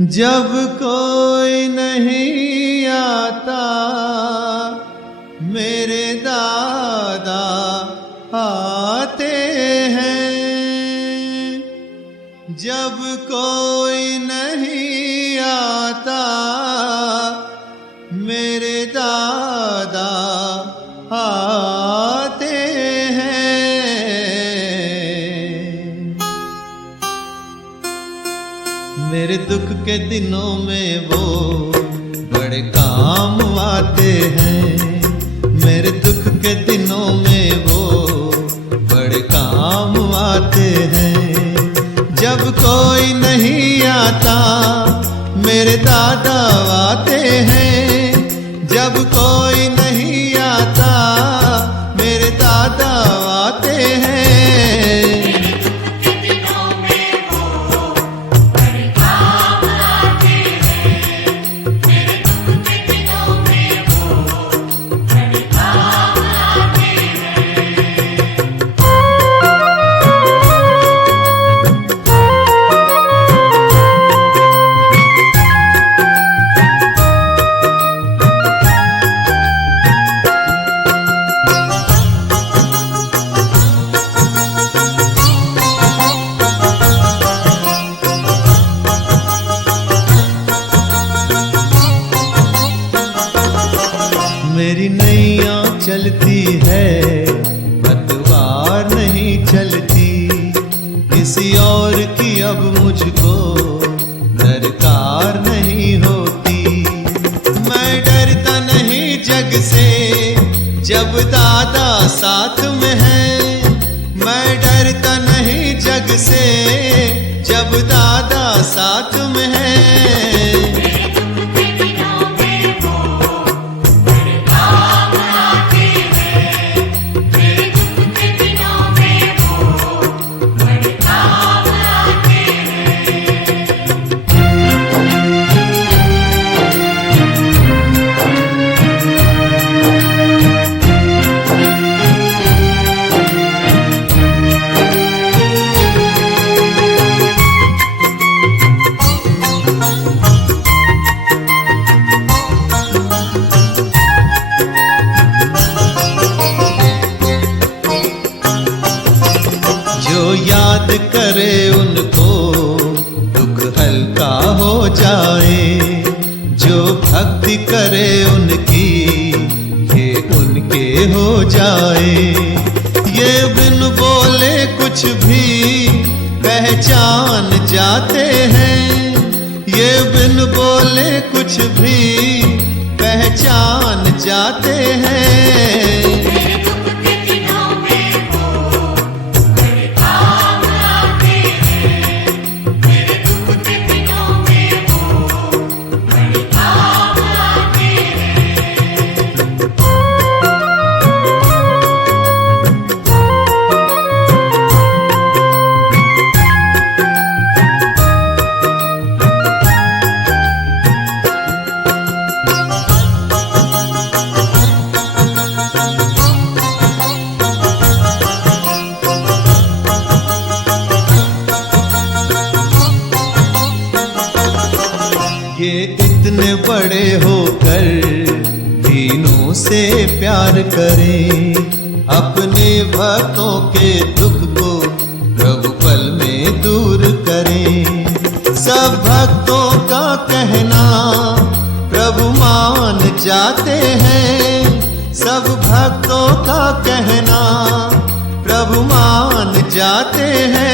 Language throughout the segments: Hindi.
जब कोई नहीं आता मेरे दादा आते हैं। जब कोई नहीं आता मेरे दादा आते हैं। मेरे दुख के दिनों में वो बड़े काम आते हैं। मेरे दुख के दिनों में वो बड़े काम आते हैं। जब कोई नहीं आता मेरे दादा आते हैं। जब कोई नहीं आता मेरे दादा आते हैं। मेरी नैया चलती है पतवार नहीं चलती। किसी और की अब मुझको दरकार नहीं होती। मैं डरता नहीं जग से जब दादा साथ में है। मैं डरता नहीं जग से जब दादा साथ में है। जो याद करे उनको दुख हल्का हो जाए। जो भक्ति करे उनकी ये उनके हो जाए। ये बिन बोले कुछ भी पहचान जाते हैं। ये बिन बोले कुछ भी पहचान जाते हैं। ये इतने बड़े होकर दीनों से प्यार करें। अपने भक्तों के दुख को प्रभु पल में दूर करें। सब भक्तों का कहना प्रभु मान जाते हैं। सब भक्तों का कहना प्रभु मान जाते हैं।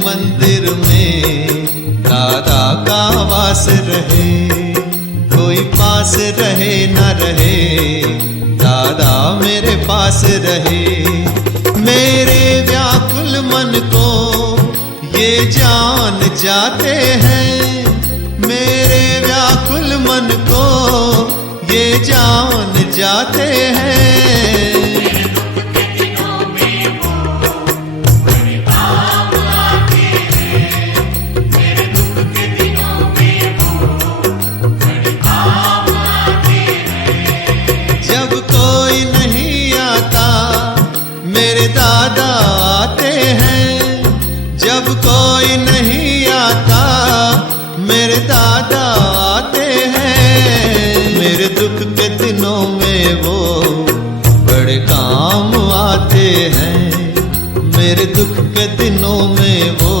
मंदिर में दादा का वास रहे। कोई पास रहे न रहे, दादा मेरे पास रहे। मेरे व्याकुल मन को ये जान जाते हैं, मेरे व्याकुल मन को ये जान जाते हैं। जब कोई नहीं आता मेरे दादा आते हैं, जब कोई नहीं आता मेरे दादा आते हैं। मेरे दुख के दिनों में वो बड़े काम आते हैं, मेरे दुख के दिनों में वो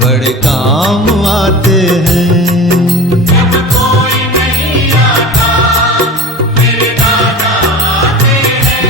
बड़े काम आते हैं। जब कोई नहीं आता मेरे दादा आते हैं,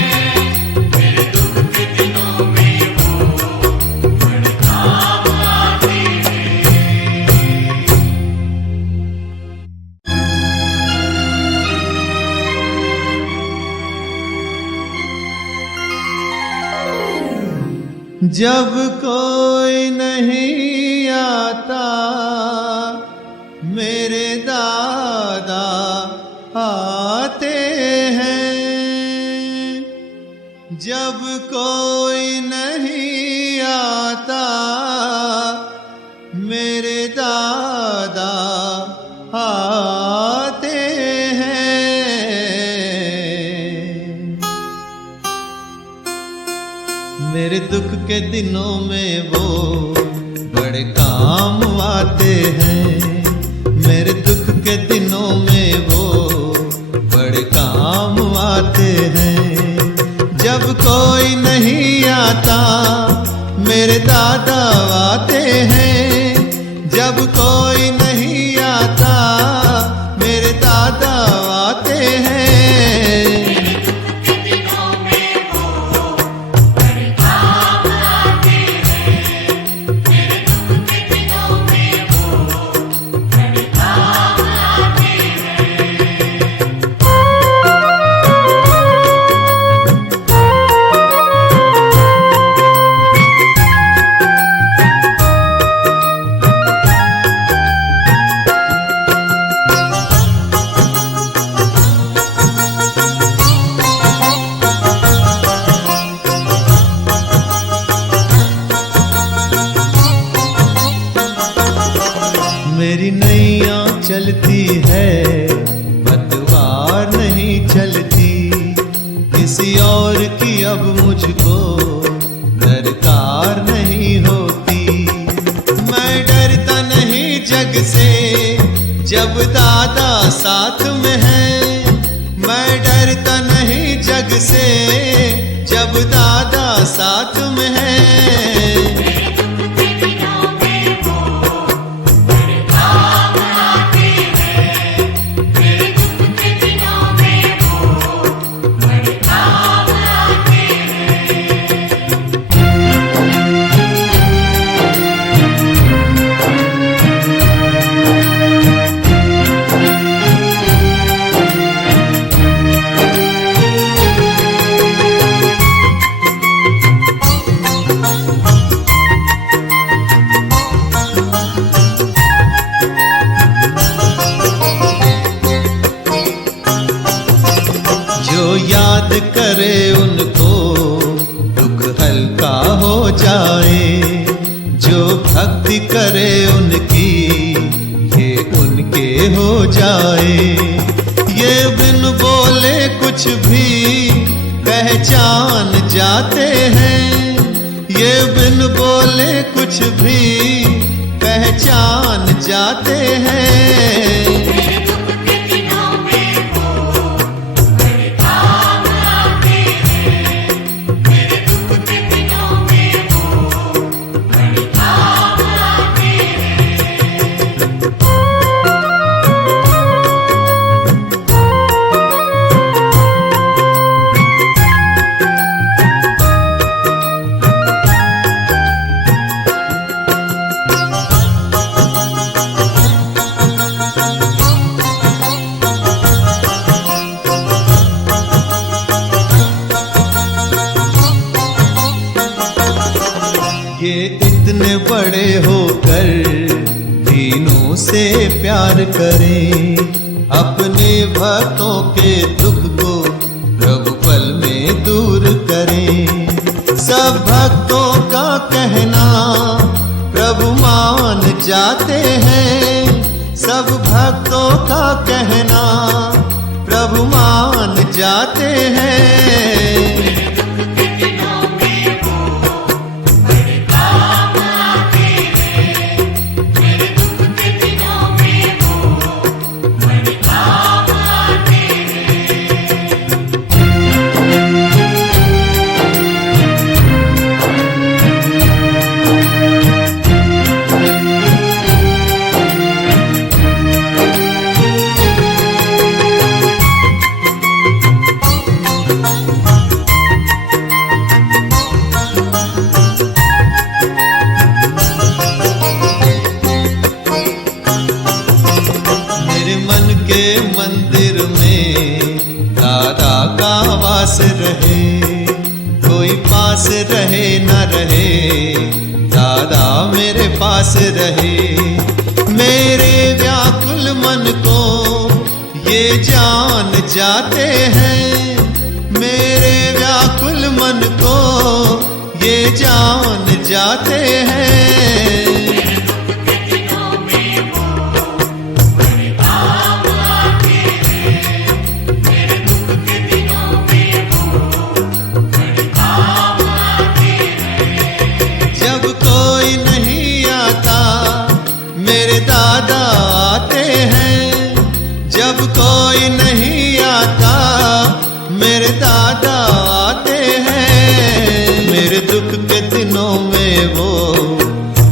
जब कोई नहीं आता मेरे दादा आते हैं। मेरे दुख के दिनों में वो बड़े काम आते हैं, मेरे दुख के दिनों में वो बड़े काम आते हैं। जब कोई नहीं आता मेरे दादा आते हैं, जब कोई नहीं आता मेरे दादा आते हैं। मेरी नैया चलती है पतवार नहीं चलती, किसी और की अब मुझको दरकार नहीं होती। मैं डरता नहीं जग से जब दादा साथ में है, मैं डरता नहीं जग से जब दादा साथ में है। याद करे उनको दुख हल्का हो जाए, जो भक्ति करे उनकी ये उनके हो जाए। ये बिन बोले कुछ भी पहचान जाते हैं, ये बिन बोले कुछ भी पहचान जाते हैं। ये इतने बड़े होकर दीनों से प्यार करें, अपने भक्तों के दुख को प्रभु पल में दूर करें। सब भक्तों का कहना प्रभु मान जाते हैं, सब भक्तों का कहना प्रभु मान जाते हैं। मंदिर में दादा का वास रहे, कोई पास रहे न रहे, दादा मेरे पास रहे। मेरे व्याकुल मन को ये जान जाते हैं, मेरे व्याकुल मन को ये जान जाते हैं। जब कोई नहीं आता मेरे दादा आते हैं, मेरे दुख के दिनों में वो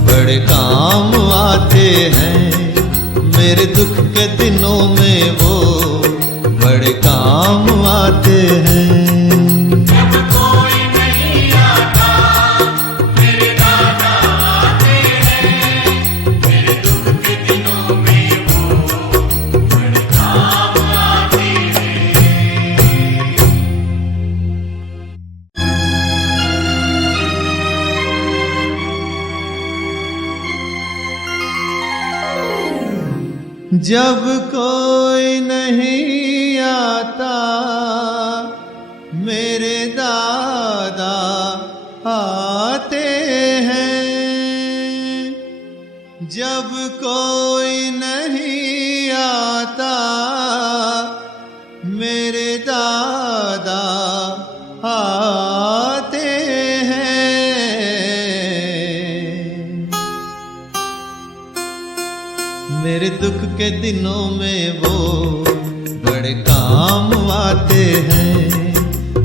बड़े काम आते हैं, मेरे दुख के दिनों में वो बड़े काम आते हैं। जब कोई नहीं आता मेरे दादा आते हैं, जब कोई नहीं आता मेरे दादा आते हैं। मेरे दुख के दिनों में वो बड़े काम आते हैं,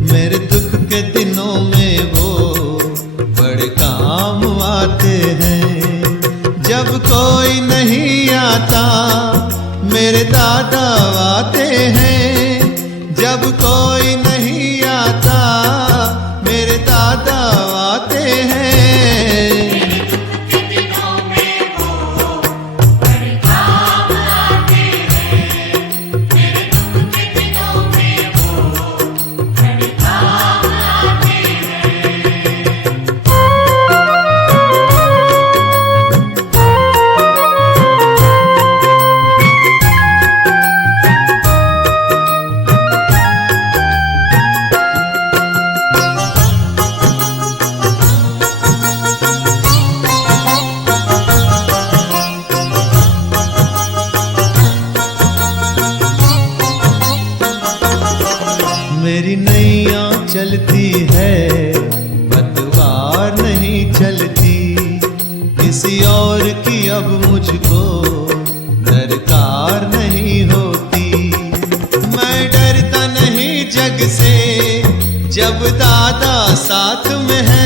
मेरे दुख के दिनों में वो बड़े काम आते हैं। जब कोई नहीं आता मेरे दादा आते हैं, जब कोई नहीं आता मेरे दादा आते हैं। मेरी नैया चलती है पतवार नहीं चलती, किसी और की अब मुझको दरकार नहीं होती। मैं डरता नहीं जग से जब दादा साथ में है,